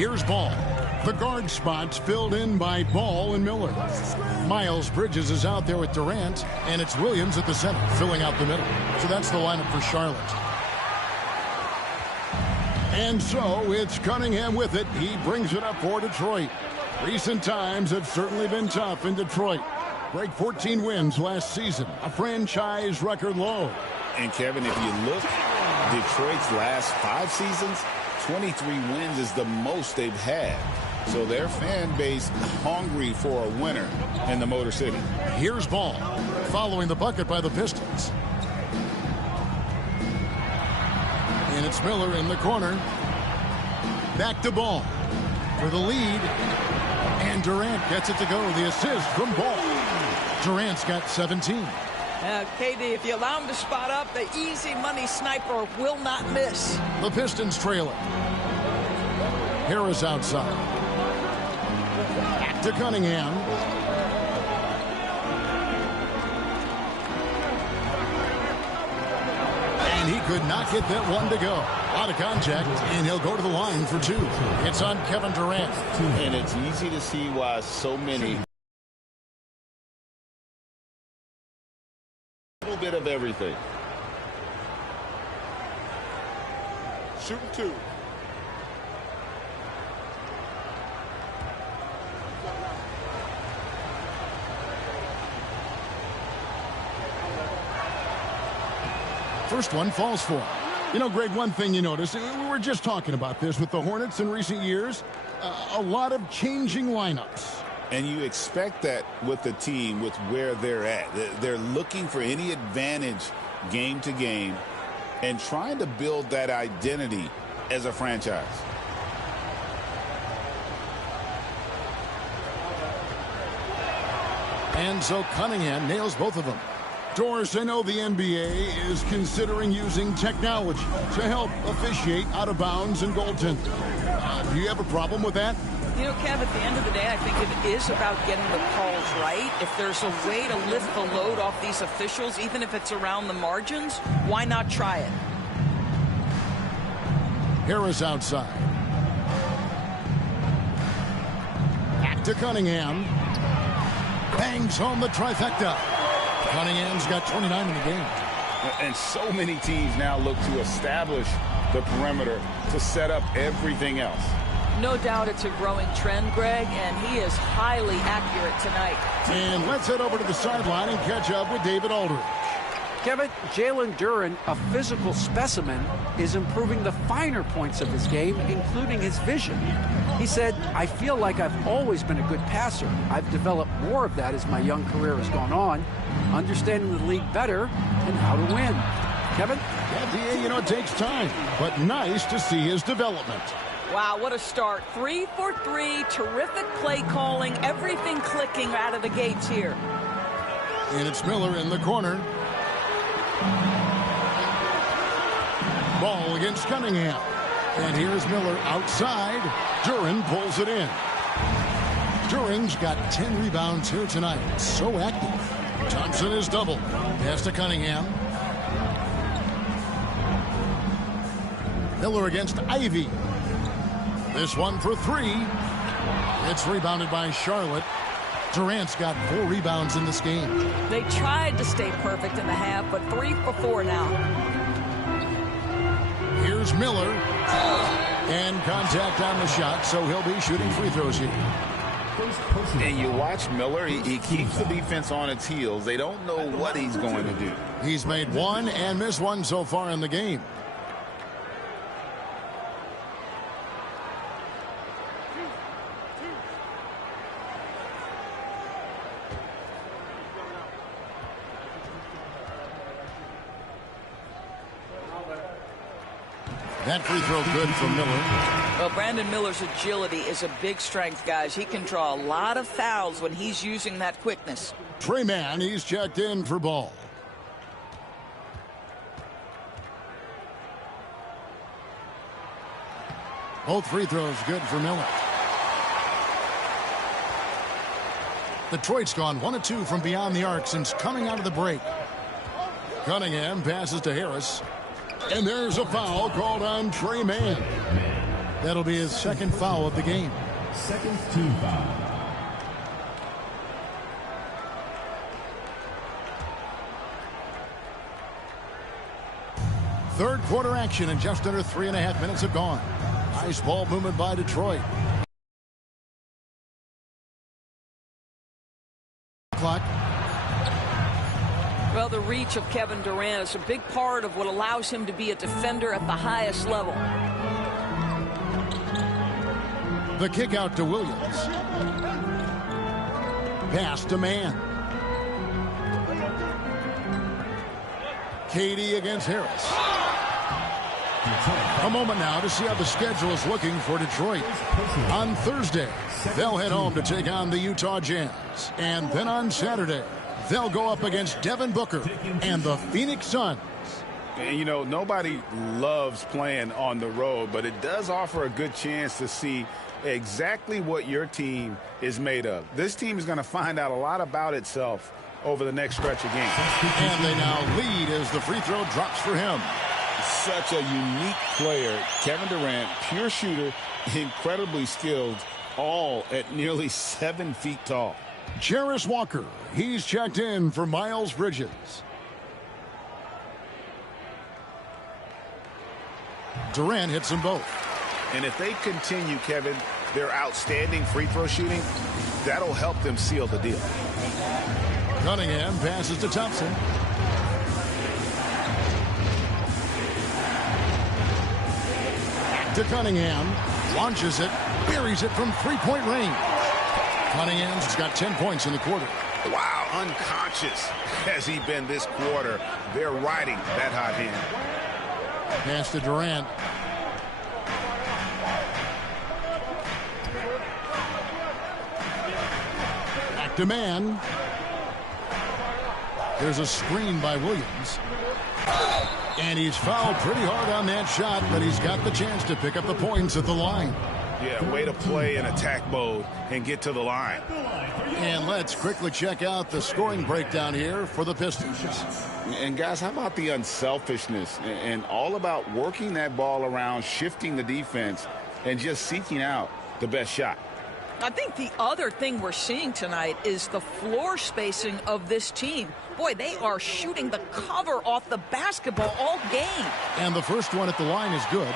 Here's Ball. The guard spots filled in by Ball and Miller. Miles Bridges is out there with Durant, and it's Williams at the center, filling out the middle. So that's the lineup for Charlotte. And so it's Cunningham with it. He brings it up for Detroit. Recent times have certainly been tough in Detroit. Break 14 wins last season, a franchise record low. And Kevin, if you look, Detroit's last 5 seasons, 23 wins is the most they've had. So their fan base hungry for a winner in the Motor City. Here's Ball, following the bucket by the Pistons. And it's Miller in the corner. Back to Ball for the lead. And Durant gets it to go. The assist from Ball. Durant's got 17. KD, if you allow him to spot up, the easy money sniper will not miss. The Pistons trail it. Harris outside. Back to Cunningham. And he could not get that one to go. Out of contact, and he'll go to the line for 2. It's on Kevin Durant. And it's easy to see why so many. A little bit of everything. Shooting 2. First one falls for him. You know, Greg, one thing you notice, we were just talking about this with the Hornets in recent years, a lot of changing lineups. And you expect that with the team, with where they're at. They're looking for any advantage game to game and trying to build that identity as a franchise. And so Cunningham nails both of them. Doris, I know the NBA is considering using technology to help officiate out of bounds and goaltending. Do you have a problem with that? You know, Kev, at the end of the day, I think it is about getting the calls right. If there's a way to lift the load off these officials, even if it's around the margins, why not try it? Harris outside. Back to Cunningham. Bangs home the trifecta. Cunningham's got 29 in the game. And so many teams now look to establish the perimeter to set up everything else. No doubt it's a growing trend, Greg, and he is highly accurate tonight. And let's head over to the sideline and catch up with David Aldridge. Kevin, Jalen Duren, a physical specimen, is improving the finer points of his game, including his vision. He said, I feel like I've always been a good passer. I've developed more of that as my young career has gone on, understanding the league better and how to win. Kevin? Yeah, you know, it takes time, but nice to see his development. Wow, what a start. 3 for 3, terrific play calling, everything clicking out of the gates here. And it's Miller in the corner. Ball against Cunningham. And here's Miller outside. Duren pulls it in. Duren's got 10 rebounds here tonight. So active. Thompson is double. Pass to Cunningham. Miller against Ivy. This one for 3. It's rebounded by Charlotte. Durant's got 4 rebounds in this game. They tried to stay perfect in the half, but 3 for 4 now. Here's Miller. And contact on the shot, so he'll be shooting free throws here. And you watch Miller, he keeps the defense on its heels. They don't know what he's going to do. He's made 1 and missed 1 so far in the game. That free throw good from Miller. Well, Brandon Miller's agility is a big strength, guys. He can draw a lot of fouls when he's using that quickness. Trey Mann, he's checked in for Ball. Both free throws good for Miller. Detroit's gone 1 of 2 from beyond the arc since coming out of the break. Cunningham passes to Harris. And there's a foul called on Trey Mann. That'll be his second foul of the game. Second team foul. Third quarter action, and just under 3.5 minutes have gone. Nice ball movement by Detroit. Clock. Well, the reach of Kevin Durant is a big part of what allows him to be a defender at the highest level. The kick out to Williams. Pass to Mann. Katie against Harris. A moment now to see how the schedule is looking for Detroit. On Thursday, they'll head home to take on the Utah Jazz. And then on Saturday, they'll go up against Devin Booker and the Phoenix Suns. And, you know, nobody loves playing on the road, but it does offer a good chance to see exactly what your team is made of. This team is going to find out a lot about itself over the next stretch of games. And they now lead as the free throw drops for him. Such a unique player. Kevin Durant, pure shooter, incredibly skilled, all at nearly 7 feet tall. Jarris Walker, he's checked in for Miles Bridges. Durant hits them both. And if they continue, Kevin, their outstanding free throw shooting, that'll help them seal the deal. Cunningham passes to Thompson. To Cunningham, launches it, buries it from three-point range. Cunningham's got 10 points in the quarter. Wow, unconscious has he been this quarter. They're riding that hot hand. Pass to Durant. Back to Mann. There's a screen by Williams. And he's fouled pretty hard on that shot, but he's got the chance to pick up the points at the line. Yeah, way to play in attack mode and get to the line. And let's quickly check out the scoring breakdown here for the Pistons. And guys, how about the unselfishness and all about working that ball around, shifting the defense, and just seeking out the best shot? I think the other thing we're seeing tonight is the floor spacing of this team. Boy, they are shooting the cover off the basketball all game. And the first one at the line is good.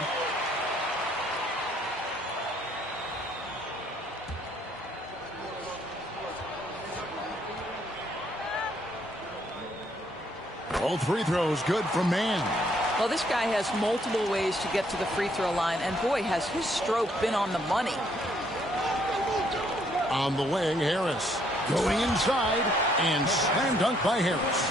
All free throws good from Mann. Well, this guy has multiple ways to get to the free throw line, and boy, has his stroke been on the money. On the wing, Harris going inside and slam dunk by Harris.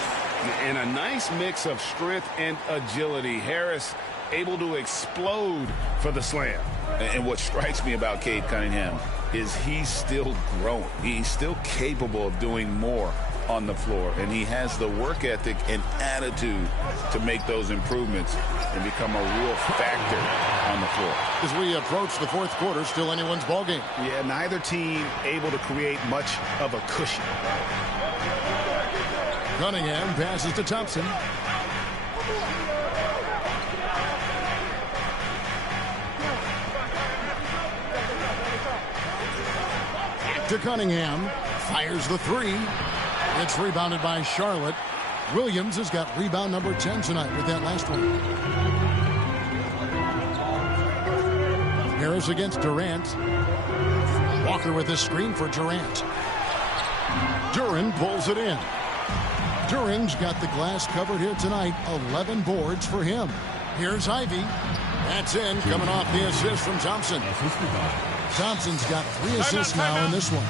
And a nice mix of strength and agility. Harris able to explode for the slam. And what strikes me about Cade Cunningham is he's still growing. He's still capable of doing more on the floor, and he has the work ethic and attitude to make those improvements and become a real factor on the floor. As we approach the fourth quarter, still anyone's ball game. Yeah, neither team able to create much of a cushion. Cunningham passes to Thompson. To Cunningham, fires the three. It's rebounded by Charlotte. Williams has got rebound number 10 tonight with that last one. Harris against Durant. Walker with a screen for Durant. Duran pulls it in. Duran's got the glass covered here tonight. 11 boards for him. Here's Ivy. That's in, coming off the assist from Thompson. Thompson's got 3 assists now in this one.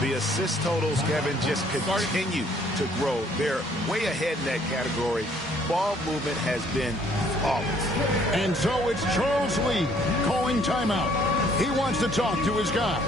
The assist totals, Kevin, just continue to grow. They're way ahead in that category. Ball movement has been flawless. And so it's Charles Lee calling timeout. He wants to talk to his guys.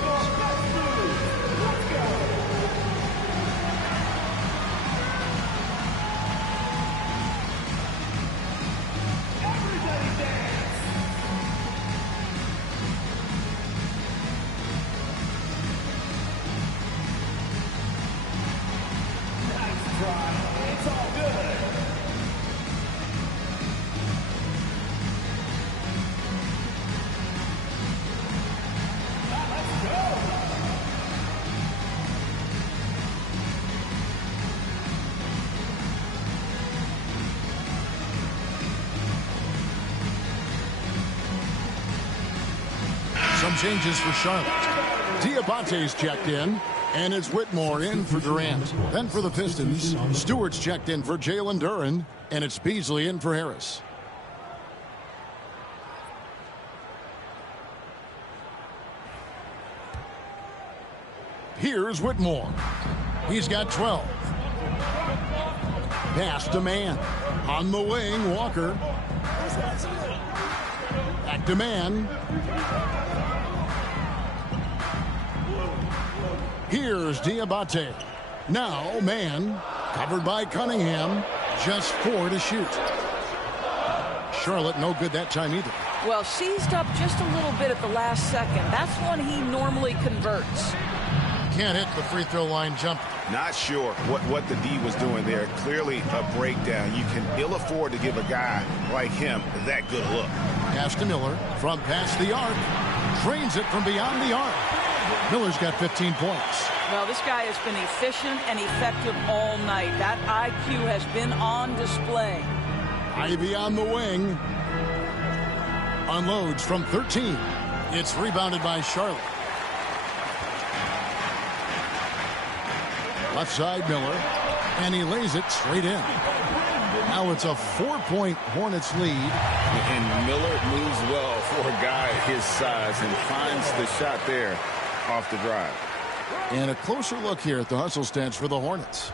Some changes for Charlotte. Diabate's checked in, and it's Whitmore in for Durant. Then for the Pistons, Stewart's checked in for Jalen Duren, and it's Beasley in for Harris. Here's Whitmore. He's got 12. Pass to Man. On the wing, Walker. Back to Man. Here's Diabate. Now Man. Covered by Cunningham. Just 4 to shoot. Charlotte no good that time either. Well, seized up just a little bit at the last second. That's when he normally converts. Can't hit the free throw line jump. Not sure what the D was doing there. Clearly a breakdown. You can ill afford to give a guy like him that good a look. Pass to Miller from past the arc. Drains it from beyond the arc. Miller's got 15 points. Well, this guy has been efficient and effective all night. That IQ has been on display. Ivy on the wing. Unloads from 13. It's rebounded by Charlotte. Left side Miller, and he lays it straight in. Now it's a 4-point Hornets lead. And Miller moves well for a guy his size and finds the shot there off the drive. And a closer look here at the hustle stats for the Hornets.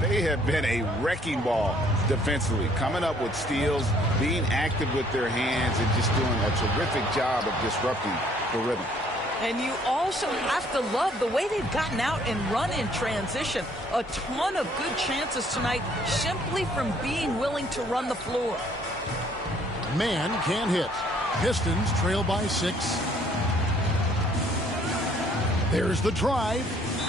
They have been a wrecking ball defensively, coming up with steals, being active with their hands, and just doing a terrific job of disrupting the rhythm. And you also have to love the way they've gotten out and run in transition. A ton of good chances tonight simply from being willing to run the floor. Man can't hit. Pistons trail by 6. There's the drive,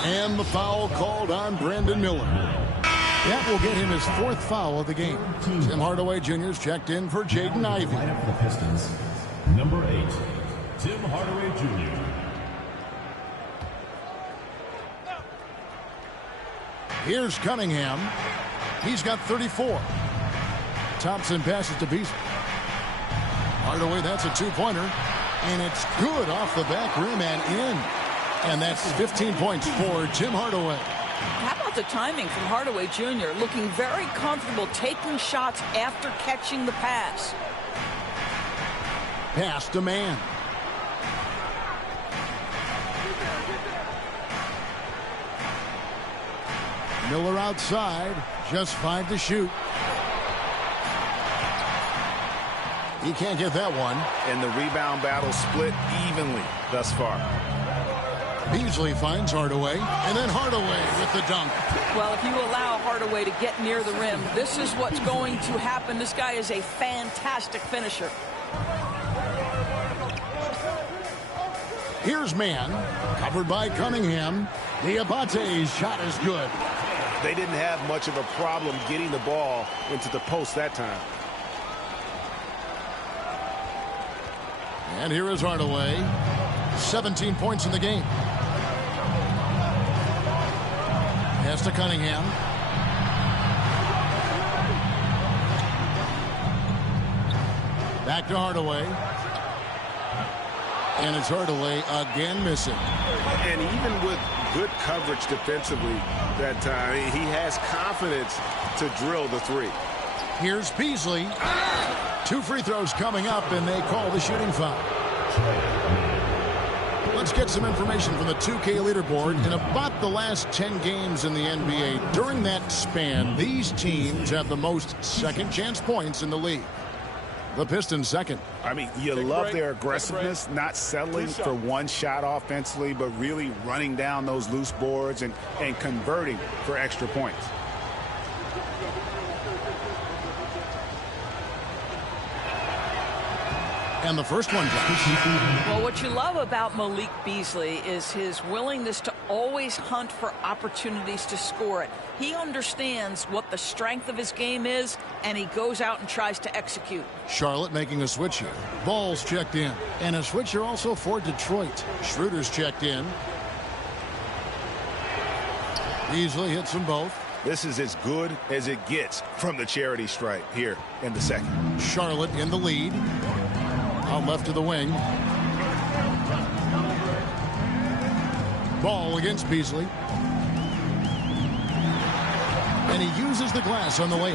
and the foul called on Brandon Miller. That will get him his 4th foul of the game. Tim Hardaway Jr.'s checked in for Jaden Ivey. Lineup for the Pistons. Number 8, Tim Hardaway Jr. Here's Cunningham. He's got 34. Thompson passes to Beasley. Hardaway, that's a 2-pointer. And it's good off the back rim and in. And that's 15 points for Tim Hardaway. How about the timing from Hardaway Jr. looking very comfortable taking shots after catching the pass. Pass to Man. Miller outside, just 5 to shoot. He can't get that one. And the rebound battle split evenly thus far. Beasley finds Hardaway, and then Hardaway with the dunk. Well, if you allow Hardaway to get near the rim, this is what's going to happen. This guy is a fantastic finisher. Here's Man, covered by Cunningham. Diabate's shot is good. They didn't have much of a problem getting the ball into the post that time. And here is Hardaway. 17 points in the game. Pass to Cunningham. Back to Hardaway. And it's Hardaway again missing. And even with good coverage defensively that time, he has confidence to drill the 3. Here's Beasley. 2 free throws coming up, and they call the shooting foul. Let's get some information from the 2K leaderboard. In about the last 10 games in the NBA, during that span, these teams have the most second chance points in the league. The Pistons second. I mean, you love their aggressiveness, not settling for one shot offensively, but really running down those loose boards and converting for extra points. And the first one drops. Well, what you love about Malik Beasley is his willingness to always hunt for opportunities to score it. He understands what the strength of his game is, and he goes out and tries to execute. Charlotte making a switch here. Ball's checked in. And a switch here also for Detroit. Schroeder's checked in. Beasley hits them both. This is as good as it gets from the charity stripe here in the second. Charlotte in the lead. Out left to the wing. Ball against Beasley. And he uses the glass on the way.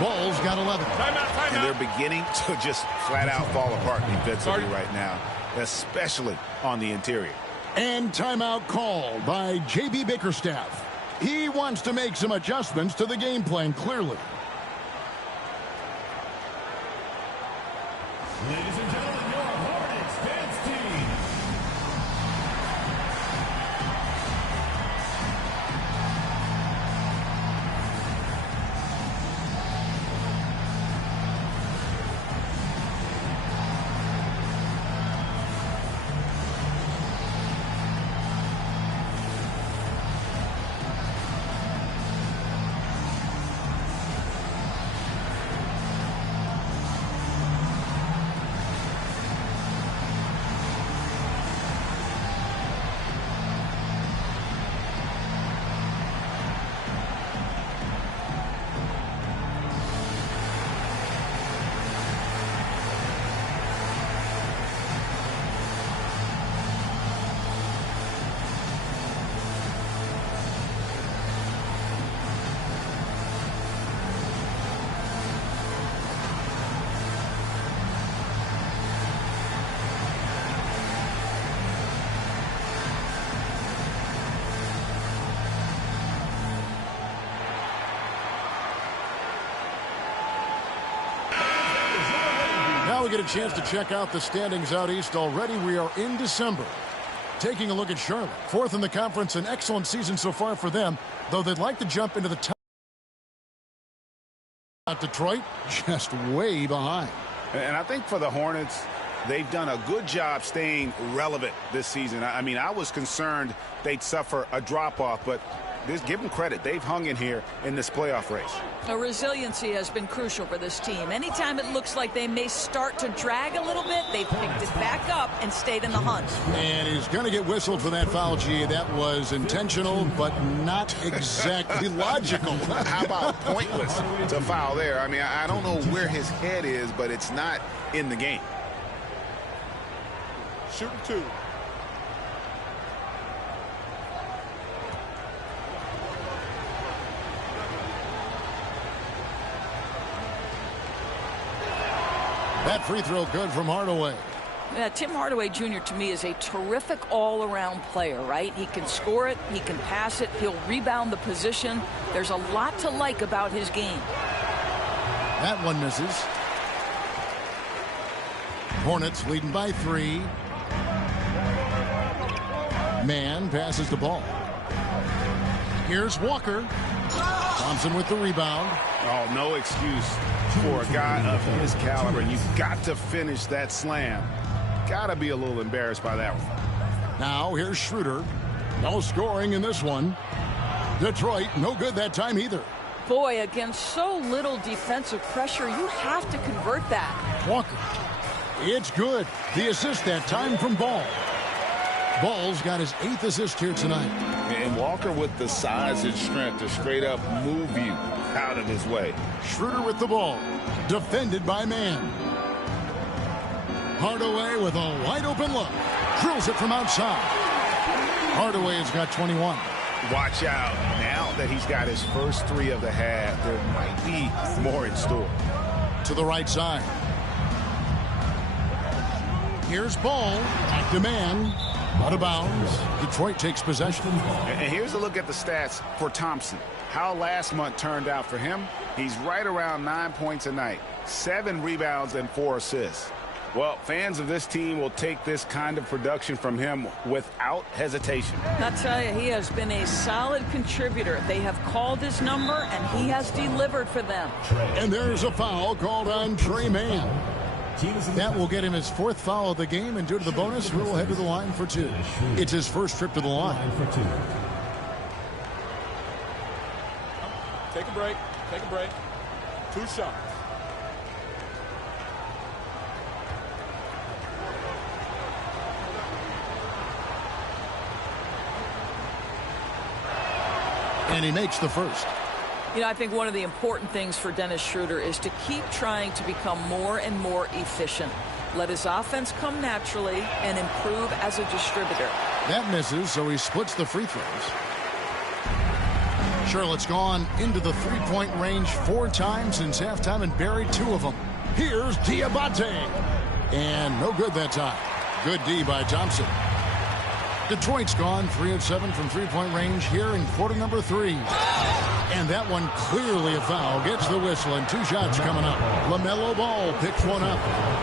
Ball's got 11. And they're beginning to just flat out fall apart defensively right now, especially on the interior. And timeout called by J.B. Bickerstaff. He wants to make some adjustments to the game plan, clearly. Ladies and gentlemen, your Hornets dance team. Now we get a chance to check out the standings out east. Already we are in December. Taking a look at Charlotte. Fourth in the conference, an excellent season so far for them, though they'd like to jump into the top. Detroit just way behind. And I think for the Hornets, they've done a good job staying relevant this season. I mean, I was concerned they'd suffer a drop-off, but just give them credit. They've hung in here in this playoff race. Resiliency has been crucial for this team. Anytime it looks like they may start to drag a little bit, they've picked it back up and stayed in the hunt. And he's going to get whistled for that foul, G. That was intentional, but not exactly logical. How about pointless to foul there? I mean, I don't know where his head is, but it's not in the game. Shooting two. That free throw good from Hardaway. Yeah, Tim Hardaway Jr. to me is a terrific all-around player, right? He can score it, he can pass it, he'll rebound the position. There's a lot to like about his game. That one misses. Hornets leading by 3. Man passes the ball. Here's Walker. Thompson with the rebound. Oh, no excuse for a guy of his caliber. You've got to finish that slam. Got to be a little embarrassed by that one. Now here's Schroeder. No scoring in this one. Detroit, no good that time either. Boy, against so little defensive pressure, you have to convert that. Walker. It's good. The assist that time from Ball. Ball's got his 8th assist here tonight. And Walker with the size and strength to straight up move you out of his way. Schroeder with the ball. Defended by Man. Hardaway with a wide open look. Drills it from outside. Hardaway has got 21. Watch out. Now that he's got his first 3 of the half, there might be more in store. To the right side. Here's Ball. Back to Man. Out of bounds. Detroit takes possession. And here's a look at the stats for Thompson. How last month turned out for him. He's right around 9 points a night, 7 rebounds and 4 assists. Well, fans of this team will take this kind of production from him without hesitation. I tell you, he has been a solid contributor. They have called his number, and he has delivered for them. And there's a foul called on Trey Mann. That will get him his 4th foul of the game, and due to the bonus, he will head to the line for 2. It's his first trip to the line. Take a break. Take a break. 2 shots. And he makes the first. You know, I think one of the important things for Dennis Schroeder is to keep trying to become more and more efficient. let his offense come naturally, and improve as a distributor. That misses, so he splits the free throws. Charlotte's gone into the three-point range 4 times since halftime and buried 2 of them. Here's Diabate. And no good that time. Good D by Thompson. Detroit's gone 3 of 7 from three-point range here in quarter number 3. And that one clearly a foul. Gets the whistle and 2 shots coming up. LaMelo Ball picks one up.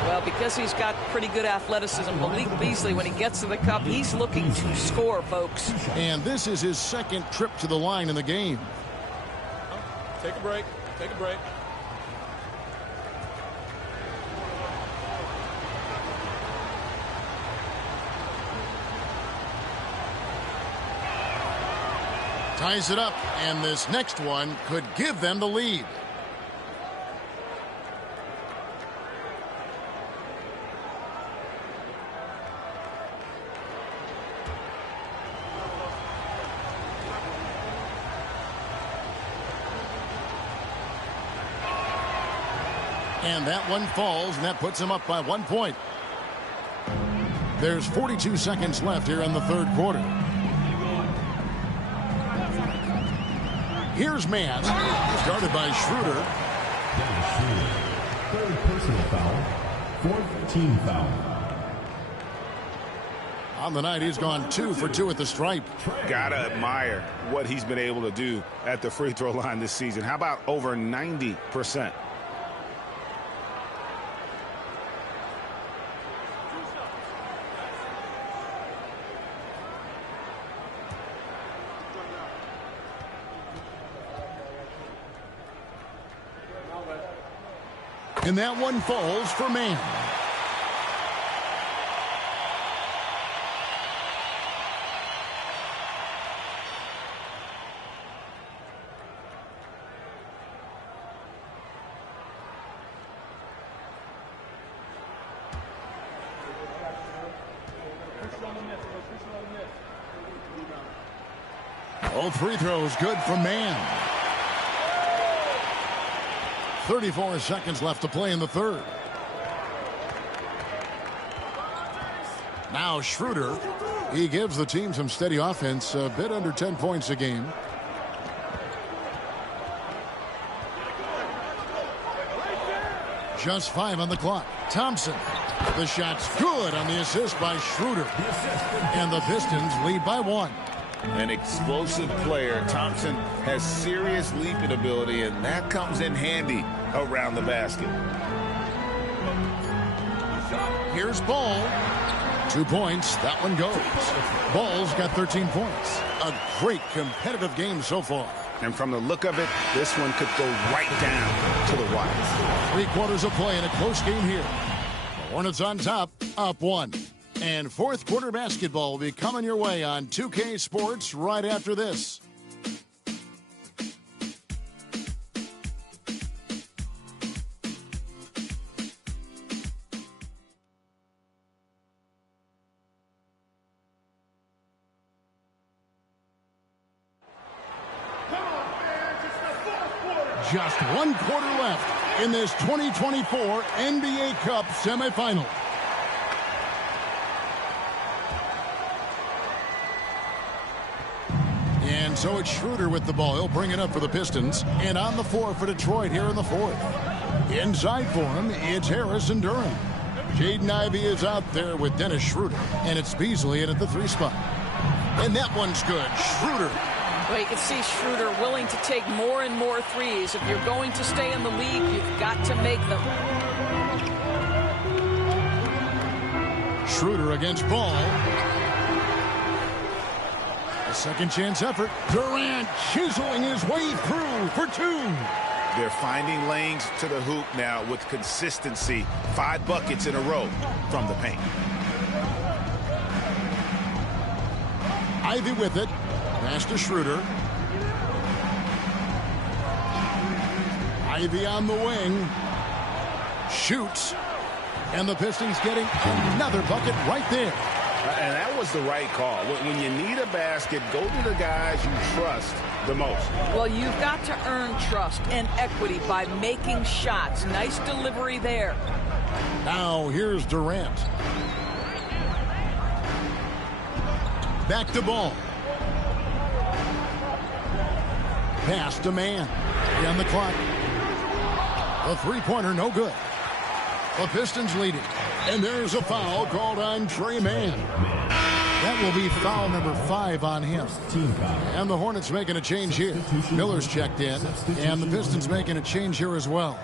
Well, because he's got pretty good athleticism, Malik Beasley, when he gets to the cup, he's looking to score, folks. And this is his 2nd trip to the line in the game. Take a break. Take a break. Ties it up, and this next one could give them the lead. And that one falls, and that puts them up by 1 point. There's 42 seconds left here in the 3rd quarter. Here's Mann, started by Schroeder. Third personal foul, 4th team foul. On the night, he's gone 2 for 2 at the stripe. Gotta admire what he's been able to do at the free throw line this season. How about over 90%? And that one falls for Mann. All free throws good for Mann. 34 seconds left to play in the 3rd. Now Schroeder. He gives the team some steady offense, a bit under 10 points a game. Just 5 on the clock. Thompson. The shot's good on the assist by Schroeder. And the Pistons lead by 1. An explosive player. Thompson has serious leaping ability, and that comes in handy around the basket. Here's Ball. 2 points. That one goes. Ball's got 13 points. A great competitive game so far. And from the look of it, this one could go right down to the wire. 3 quarters of play in a close game here. The Hornets on top, up 1. And 4th quarter basketball will be coming your way on 2K Sports right after this. Just 1 quarter left in this 2024 NBA Cup semifinal. And so it's Schroeder with the ball. He'll bring it up for the Pistons. And on the floor for Detroit here in the 4th. Inside for him, it's Harris and Durham. Jaden Ivey is out there with Dennis Schroeder. And it's Beasley in at the 3 spot. And that one's good. Schroeder. Well, you can see Schroeder willing to take more and more threes. If you're going to stay in the league, you've got to make them. Schroeder against Ball. A second chance effort. Durant chiseling his way through for 2. They're finding lanes to the hoop now with consistency. 5 buckets in a row from the paint. Ivey with it. Pass to Schroeder. Ivey on the wing. Shoots. And the Pistons getting another bucket right there. And that was the right call. When you need a basket, go to the guys you trust the most. Well, you've got to earn trust and equity by making shots. Nice delivery there. Now here's Durant. Back to ball. Pass to man. On the clock. A three-pointer, no good. The Pistons leading. And there's a foul called on Trey Mann. That will be foul number 5 on him. And the Hornets making a change here. Miller's checked in. And the Pistons making a change here as well.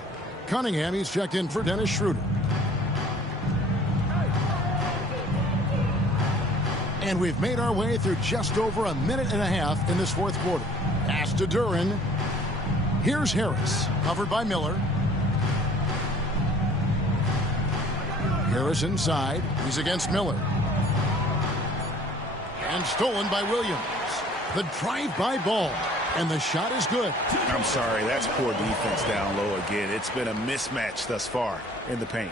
Cunningham, he's checked in for Dennis Schroeder. And we've made our way through just over a minute and a half in this fourth quarter. Pass to Duren. Here's Harris, covered by Miller. Harris inside. He's against Miller. And stolen by Williams. The drive-by ball. And the shot is good. I'm sorry, that's poor defense down low again. It's been a mismatch thus far in the paint.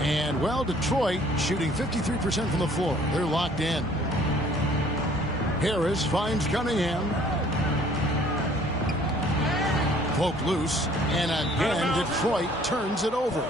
And, well, Detroit shooting 53% from the floor. They're locked in. Harris finds Cunningham. Cloak loose. And again, Detroit turns it over.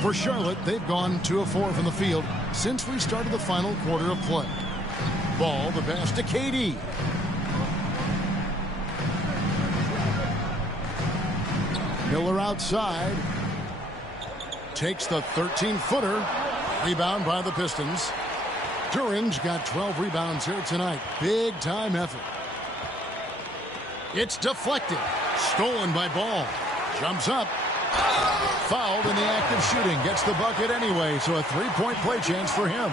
For Charlotte, they've gone 2 of 4 from the field since we started the final quarter of play. Ball, the pass to KD. Miller outside. Takes the 13-footer. Rebound by the Pistons. Duren's got 12 rebounds here tonight. Big time effort. It's deflected. Stolen by Ball. Jumps up. Fouled in the act of shooting. Gets the bucket anyway, so a 3-point play chance for him.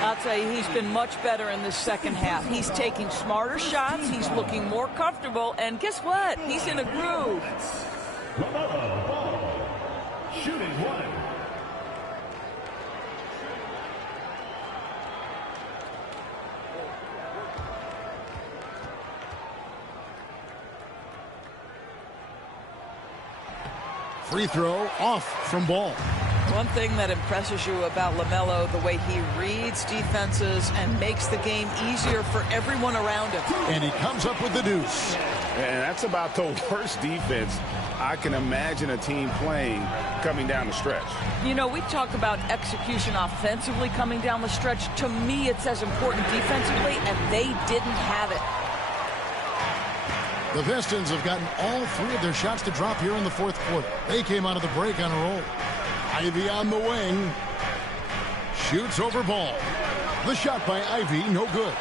I'll tell you, he's been much better in the second half. He's taking smarter shots. He's looking more comfortable. And guess what? He's in a groove. Shooting one. Free throw off from Ball. One thing that impresses you about LaMelo, the way he reads defenses and makes the game easier for everyone around him. And he comes up with the deuce. And that's about the worst defense I can imagine a team playing coming down the stretch. You know, we talk about execution offensively coming down the stretch. To me, it's as important defensively, and they didn't have it. The Pistons have gotten all 3 of their shots to drop here in the fourth quarter. They came out of the break on a roll. Ivy on the wing. Shoots over Ball. The shot by Ivy, no good.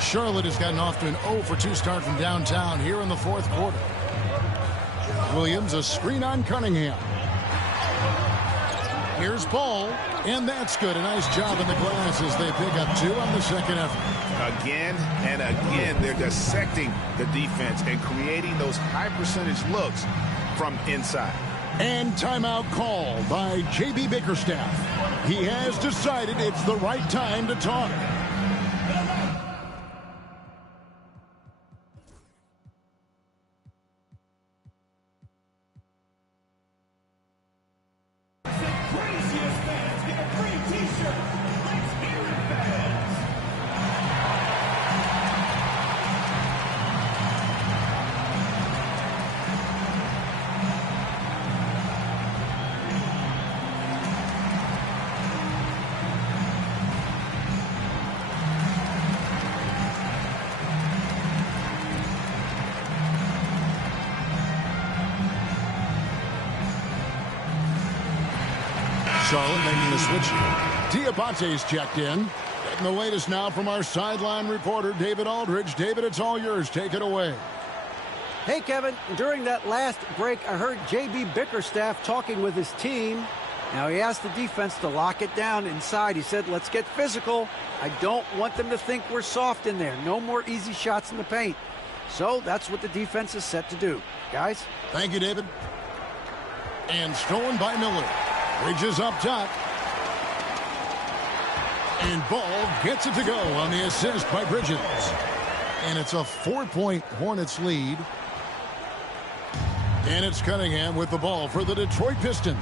Charlotte has gotten off to an 0 for 2 start from downtown here in the fourth quarter. Williams, a screen on Cunningham. Here's Ball, and that's good. A nice job in the glass as they pick up 2 on the second effort. Again and again, they're dissecting the defense and creating those high-percentage looks from inside. And timeout call by J.B. Bickerstaff. He has decided it's the right time to talk. Charlotte making the switch. Diabate's checked in. Getting the latest now from our sideline reporter, David Aldridge. David, it's all yours. Take it away. Hey, Kevin, during that last break, I heard J.B. Bickerstaff talking with his team. Now, he asked the defense to lock it down inside. He said, let's get physical. I don't want them to think we're soft in there. No more easy shots in the paint. So that's what the defense is set to do. Guys? Thank you, David. And stolen by Miller. Bridges up top. And Ball gets it to go on the assist by Bridges. And it's a 4-point Hornets lead. And it's Cunningham with the ball for the Detroit Pistons.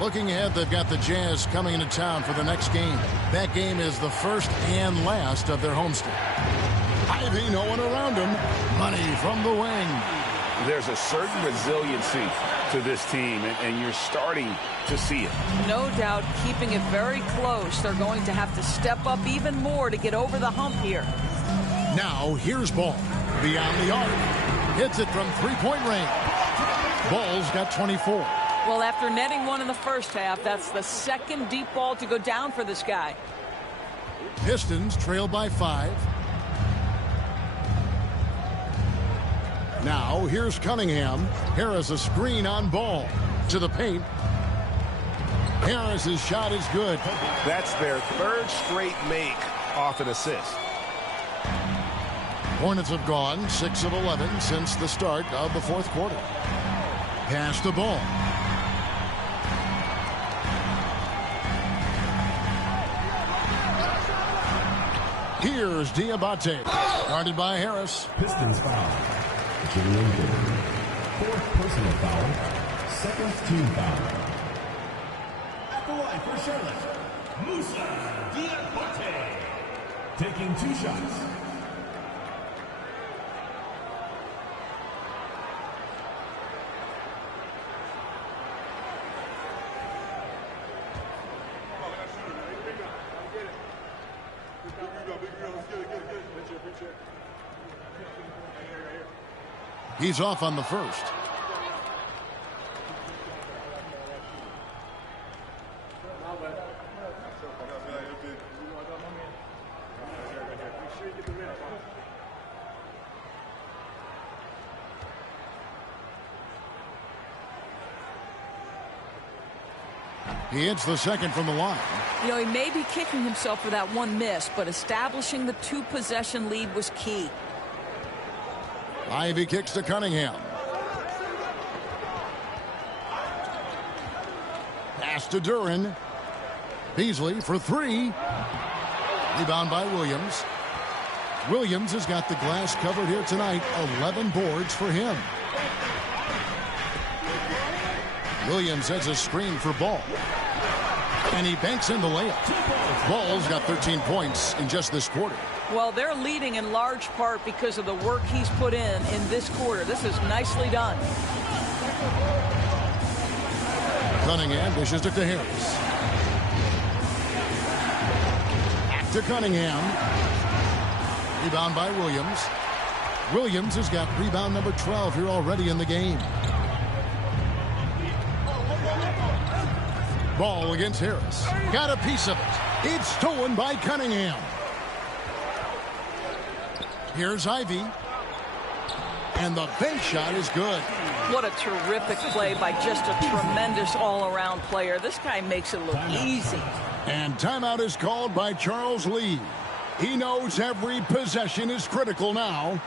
Looking ahead, they've got the Jazz coming into town for the next game. That game is the first and last of their homestand. Ivy, no one around him. Money from the wing. There's a certain resiliency to this team, and you're starting to see it. No doubt, keeping it very close. They're going to have to step up even more to get over the hump here. Now, here's Ball. Beyond the arc. Hits it from three-point range. Ball's got 24. Well, after netting one in the first half, that's the second deep ball to go down for this guy. Pistons trail by 5. Now, here's Cunningham. Harris a screen on Ball. To the paint. Harris's shot is good. That's their third straight make off an assist. Hornets have gone 6 of 11 since the start of the fourth quarter. Pass the ball. Here's Diabate. Guarded by Harris. Pistons foul. Jalen Duren. Fourth personal foul. Second team foul. At the line for Charlotte, Musa Diabate. Taking 2 shots. He's off on the first. He hits the second from the line. You know, he may be kicking himself for that one miss, but establishing the 2-possession lead was key. Ivy kicks to Cunningham. Pass to Duren. Beasley for 3. Rebound by Williams. Williams has got the glass covered here tonight. 11 boards for him. Williams has a screen for Ball. And he banks in the layup. Ball's got 13 points in just this quarter. Well, they're leading in large part because of the work he's put in this quarter. This is nicely done. Cunningham dishes it to Harris. Back to Cunningham. Rebound by Williams. Williams has got rebound number 12 here already in the game. Ball against Harris. Got a piece of it. It's stolen by Cunningham. Here's Ivy. And the bank shot is good. What a terrific play by just a tremendous all-around player. This guy makes it look easy. And timeout is called by Charles Lee. He knows every possession is critical now.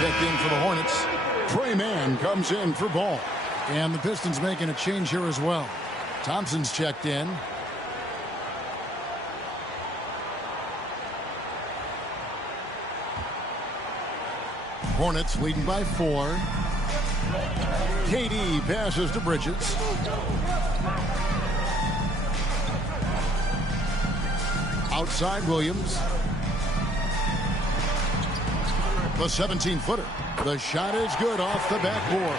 Checked in for the Hornets. Trey Mann comes in for Ball. And the Pistons making a change here as well. Thompson's checked in. Hornets leading by 4. KD passes to Bridges. Outside Williams. The 17-footer. The shot is good off the backboard.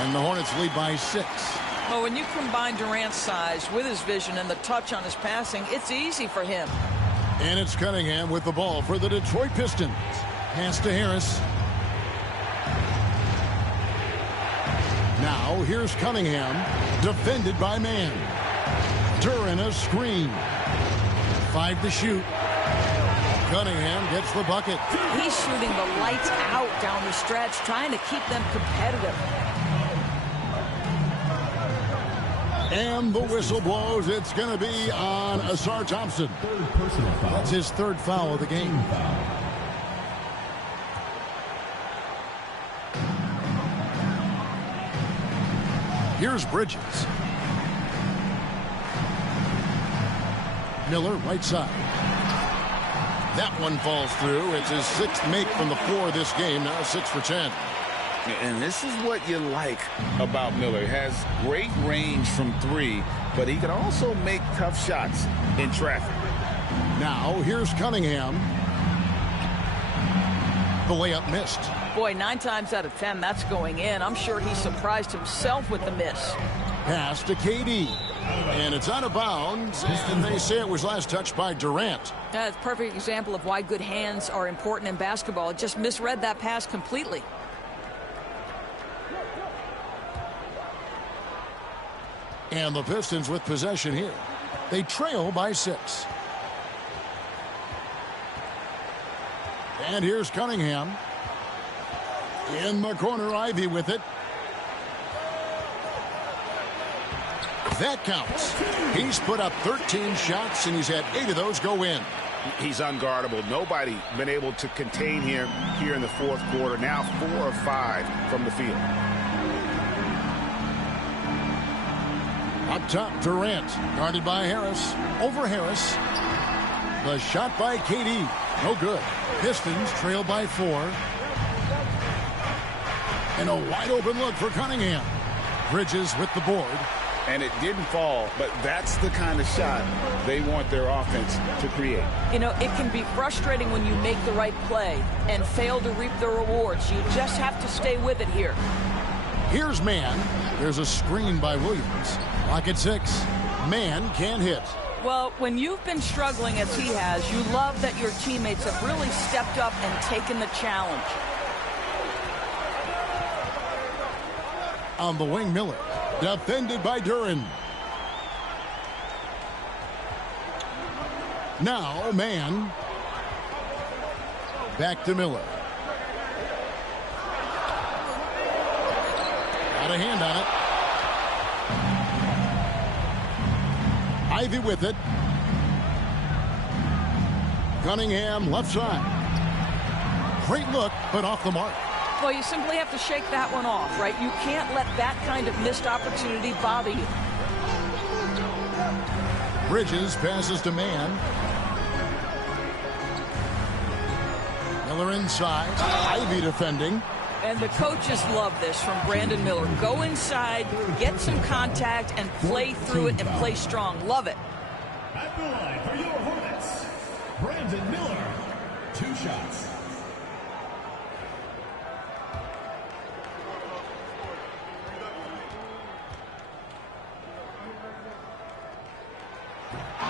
And the Hornets lead by 6. Well, when you combine Durant's size with his vision and the touch on his passing, it's easy for him. And it's Cunningham with the ball for the Detroit Pistons. Pass to Harris. Now here's Cunningham, defended by Mann. Duren a screen. 5 to shoot. Cunningham gets the bucket. He's shooting the lights out down the stretch, trying to keep them competitive. And the whistle blows. It's going to be on Asar Thompson. Third personal foul. That's his 3rd foul of the game. Team foul. Here's Bridges. Miller, right side. That one falls through. It's his 6th make from the floor this game. Now 6 for 10. And this is what you like about Miller. He has great range from 3, but he can also make tough shots in traffic. Now here's Cunningham. The layup missed. Boy, 9 times out of 10, that's going in. I'm sure he surprised himself with the miss. Pass to KD. And it's out of bounds, and they say it was last touched by Durant. That's a perfect example of why good hands are important in basketball. It just misread that pass completely. And the Pistons with possession here. They trail by 6. And here's Cunningham. In the corner, Ivy with it. That counts. He's put up 13 shots, and he's had 8 of those go in. He's unguardable. Nobody been able to contain him here in the 4th quarter. Now 4 of 5 from the field. Up top, Durant, guarded by Harris. Over Harris. The shot by KD. No good. Pistons trail by 4. And a wide open look for Cunningham. Bridges with the board. And it didn't fall, but that's the kind of shot they want their offense to create. You know, it can be frustrating when you make the right play and fail to reap the rewards. You just have to stay with it here. Here's Mann. There's a screen by Williams. Lock at 6. Mann can't hit. Well, when you've been struggling as he has, you love that your teammates have really stepped up and taken the challenge. On the wing, Miller. Defended by Duren. Now, Mann. Back to Miller. Got a hand on it. Ivy with it. Cunningham left side. Great look, but off the mark. Well, you simply have to shake that one off, right? You can't let that kind of missed opportunity bother you. Bridges passes to Mann. Miller inside. Ivy defending. And the coaches love this from Brandon Miller. Go inside, get some contact, and play through it and play strong. Love it. At the line for your Hornets, Brandon Miller. 2 shots.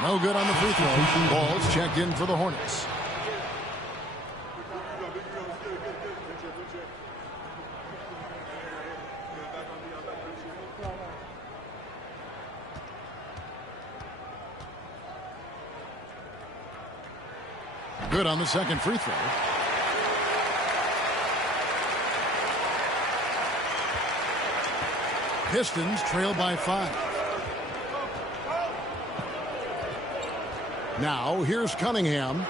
No good on the free throw. Ball's checked in for the Hornets. Good on the second free throw. Pistons trail by 5. Now, here's Cunningham.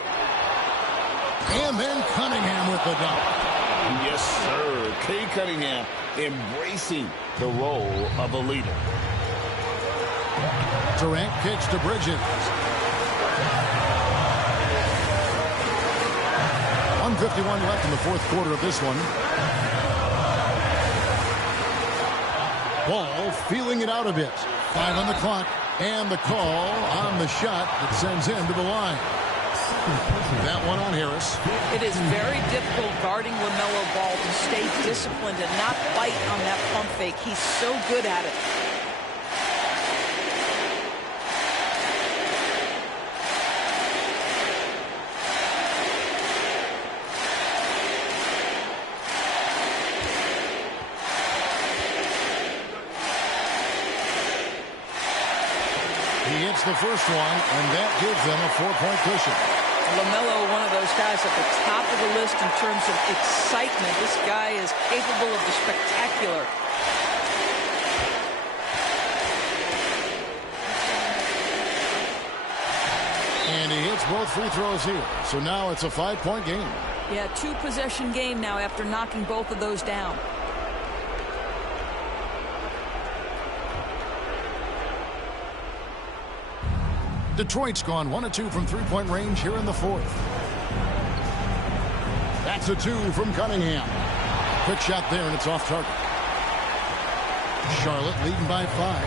And then Cunningham with the dunk. Yes, sir. Cade Cunningham embracing the role of a leader. Durant kicks to Bridges. 1:51 left in the 4th quarter of this one. Ball feeling it out a bit. 5 on the clock. And the call on the shot that sends him to the line. That one on Harris. It is very difficult guarding LaMelo Ball to stay disciplined and not bite on that pump fake. He's so good at it. the first one, and that gives them a 4-point cushion. LaMelo, one of those guys at the top of the list in terms of excitement. This guy is capable of the spectacular. And he hits both free throws here. So now it's a 5-point game. Yeah, 2-possession game now after knocking both of those down. Detroit's gone 1 of 2 from three-point range here in the fourth. That's a 2 from Cunningham. Quick shot there, and it's off target. Charlotte leading by 5.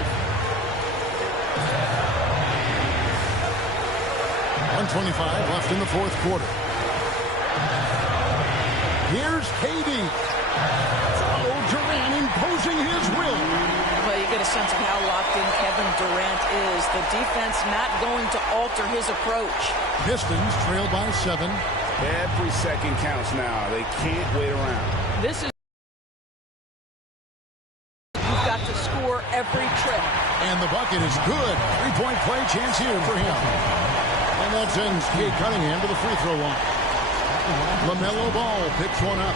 1:25 left in the fourth quarter. Here's KD. Oh, Durant imposing his will. Well, you get a sense of how locked in Kevin Durant is. The defense not going to alter his approach. Pistons trail by 7. Every second counts now. They can't wait around. This is... You've got to score every trip. And the bucket is good. 3-point play chance here for him. And that sends Cade Cunningham to the free throw line. LaMelo Ball picks one up.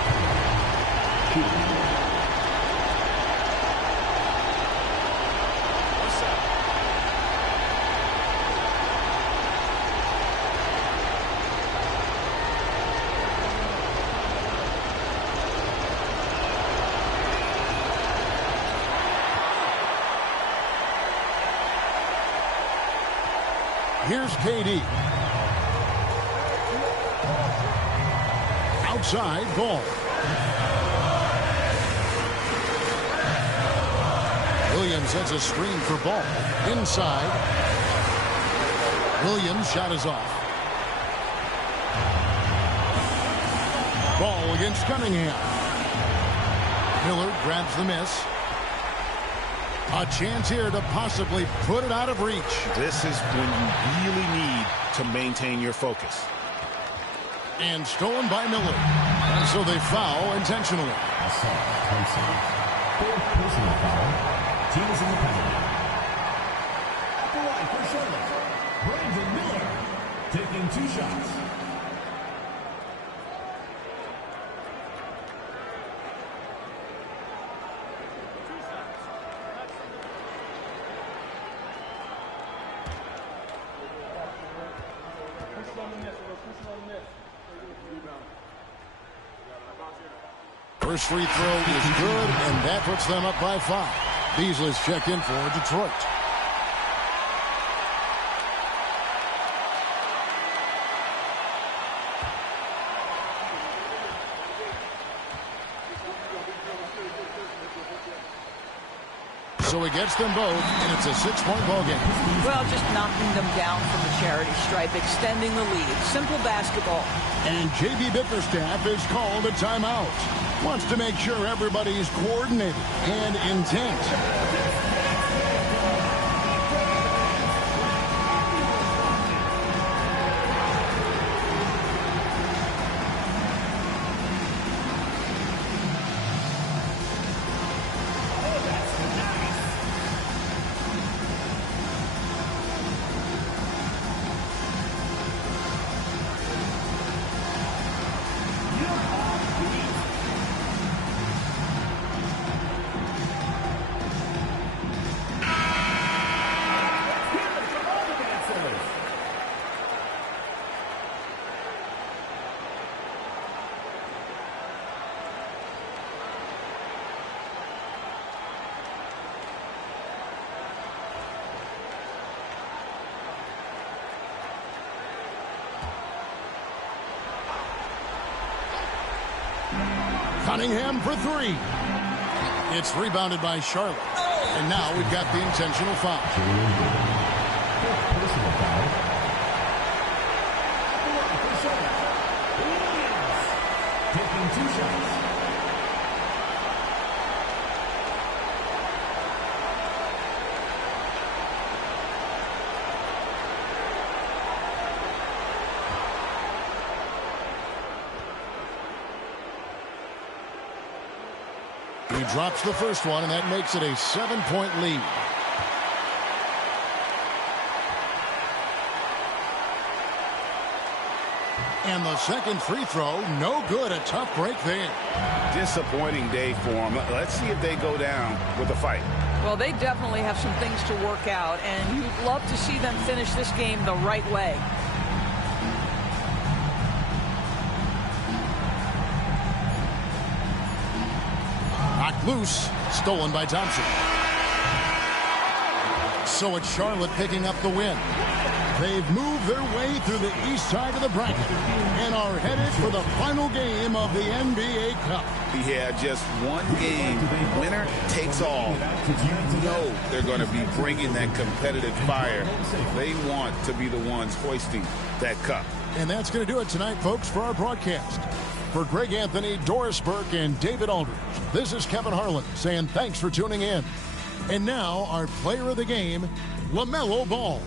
Here's KD. Outside, Ball. Williams sets a screen for Ball. Inside. Williams' shot is off. Ball against Cunningham. Miller grabs the miss. A chance here to possibly put it out of reach. This is when you really need to maintain your focus. And stolen by Miller. And so they foul intentionally. Assault Thompson. 4th personal foul. Team is in the penalty. At the line for Charlotte, Brandon Miller taking 2 shots. First free throw is good, and that puts them up by 5. Beasley's checked in for Detroit. So he gets them both, and it's a 6-point ball game. Well, just knocking them down from the charity stripe, extending the lead. Simple basketball. And J.B. Bickerstaff is called a timeout. Wants to make sure everybody's coordinated and intent. Cunningham for 3. It's rebounded by Charlotte. And now we've got the intentional foul. 4th personal foul. Taking 2 shots. He drops the first one, and that makes it a 7-point lead. And the second free throw, no good. A tough break there. Disappointing day for them. Let's see if they go down with a fight. Well, they definitely have some things to work out, and you'd love to see them finish this game the right way. Knocked loose, stolen by Thompson. So it's Charlotte picking up the win. They've moved their way through the east side of the bracket and are headed for the final game of the NBA Cup. Yeah, just one game. Winner takes all. You know they're going to be bringing that competitive fire. They want to be the ones hoisting that cup. And that's going to do it tonight, folks, for our broadcast. For Greg Anthony, Doris Burke, and David Aldridge, this is Kevin Harlan saying thanks for tuning in. And now, our player of the game, LaMelo Ball.